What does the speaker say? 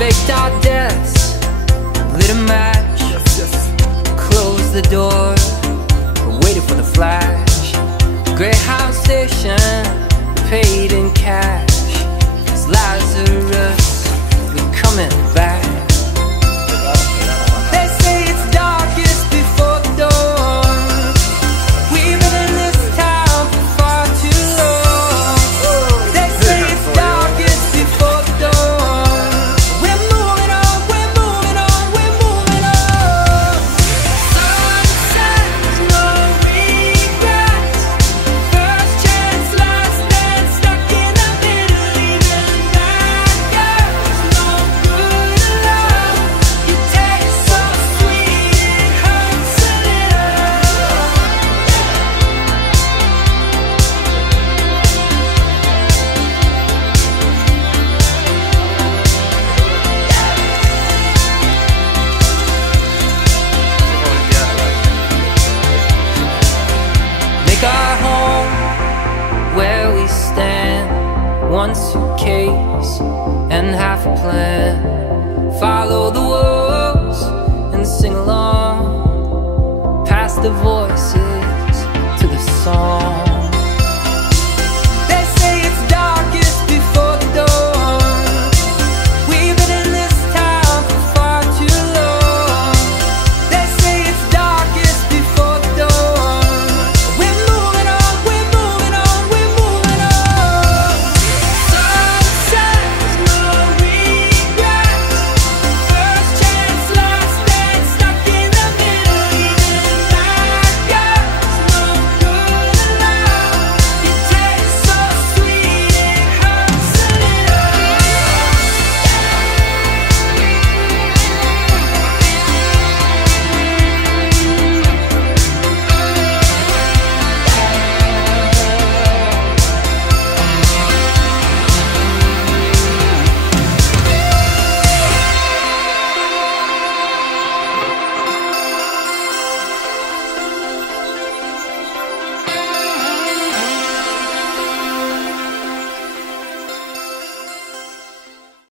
faked our deaths, lit a match, closed the door, waited for the flash. Greyhound station, paid in cash. It's Lazarus, we're coming back. They say it's darkest before the dawn. We've been in this town for far too long. They say it's darkest before the dawn. We're moving on, we're moving on, we're moving on. Sunset, no regrets. First chance, last stand, stuck in the middle. Even bad girls, no good love. You taste so sweet, it hurts a little. Make our home where we stand. One suitcase and half a plan.